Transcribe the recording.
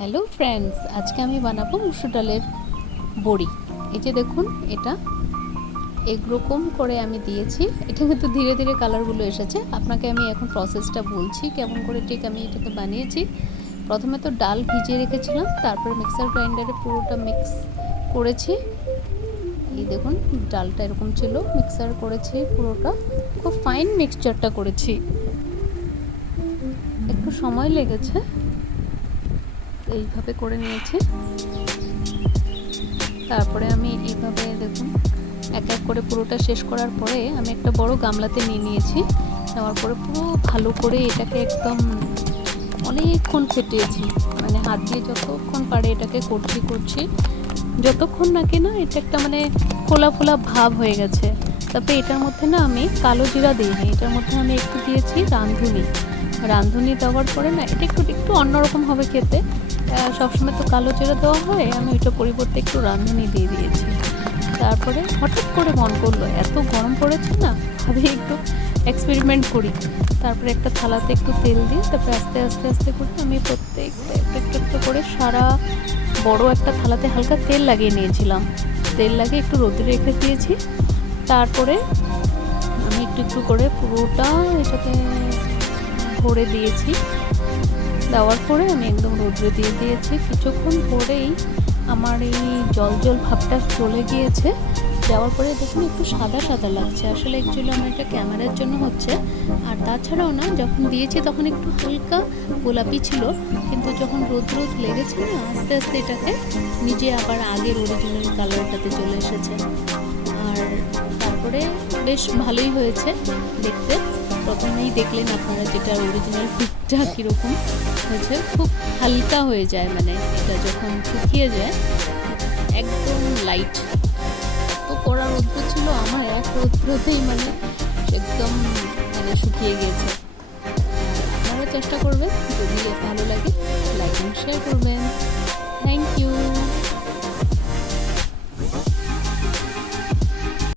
Hello friends, আজকে আমি বানাবো মুসুর ডালের বড়ি। এই যে দেখুন, এটা এরকম করে আমি দিয়েছি। এটা কিন্তু ধীরে ধীরে কালারগুলো এসেছে। আপনাকে আমি এখন প্রসেসটা বলছি কেমন করে ঠিক আমি এটাকে বানিয়েছি। প্রথমে তো ডাল ভিজিয়ে রেখেছিলাম, তারপরে মিক্সার গ্রাইন্ডারে পুরোটা মিক্স করেছি। এই দেখুন, ডালটা এরকম ছিল, মিক্সার করেছি পুরোটা, খুব ফাইন মিক্সচারটা করেছি। একটু সময় লেগেছে, এইভাবে করে নিয়েছি। তারপরে আমি এইভাবে দেখুন এক এক করে পুরোটা শেষ করার পরে আমি একটা বড় গামলাতে নিয়ে নিয়েছি। নেওয়ার পরে পুরো ভালো করে এটাকে একদম অনেকক্ষণ ফেটিয়েছি, মানে হাত দিয়ে যতক্ষণ পারে এটাকে করছি যতক্ষণ না কিনা এটা একটা মানে ফোলা ফোলা ভাব হয়ে গেছে। তারপরে এটার মধ্যে না আমি কালো জিরা দিইনি, এটার মধ্যে আমি একটু দিয়েছি রাঁধুনি দেওয়ার পরে না এটা একটু একটু অন্যরকম হবে খেতে। সবসময় তো কালো জিরা দেওয়া হয়, আমি ওইটা পরিবর্তে একটু রাঁধুনি দিয়ে দিয়েছি। তারপরে হঠাৎ করে মন করলো এত গরম পড়েছে না, ভাবি একটু এক্সপেরিমেন্ট করি। তারপরে একটা থালাতে একটু তেল দিই, তারপরে আস্তে আস্তে আস্তে করে আমি প্রত্যেকটা একটু একটু করে সারা বড় একটা থালাতে হালকা তেল লাগিয়ে নিয়েছিলাম। তেল লাগিয়ে একটু রোদে রেখে দিয়েছি। তারপরে আমি একটু একটু করে পুরোটা এটাকে ভরে দিয়েছি। দেওয়ার পরে আমি একদম রোদ্রে দিয়ে দিয়েছি। কিছুক্ষণ পরেই আমার এই জল জল ভাবটা চলে গিয়েছে। যাওয়ার পরে দেখুন একটু সাদা সাদা লাগছে, আসলে অ্যাকচুয়ালি আমার এটা ক্যামেরার জন্য হচ্ছে। আর তাছাড়াও না, যখন দিয়েছি তখন একটু হালকা গোলাপি ছিল, কিন্তু যখন রোদ লেগেছে না, আস্তে আস্তে এটাকে নিজে আবার আগের অরিজিনাল কালারটাতে চলে এসেছে। আর তারপরে বেশ ভালোই হয়েছে দেখতে। প্রথমেই দেখলেন আপনারা যেটা অরিজিনাল পিকটা কীরকম হয়েছে, খুব হালকা হয়ে যায়, মানে এটা যখন শুকিয়ে যায় একদম লাইট। তো কড়া রৌদ্র ছিল, আমার এক রৌদ্রতেই মানে একদম মানে শুকিয়ে গিয়েছে। আপনারা চেষ্টা করবেন, যদি ভালো লাগে লাইক এন্ড শেয়ার করবেন।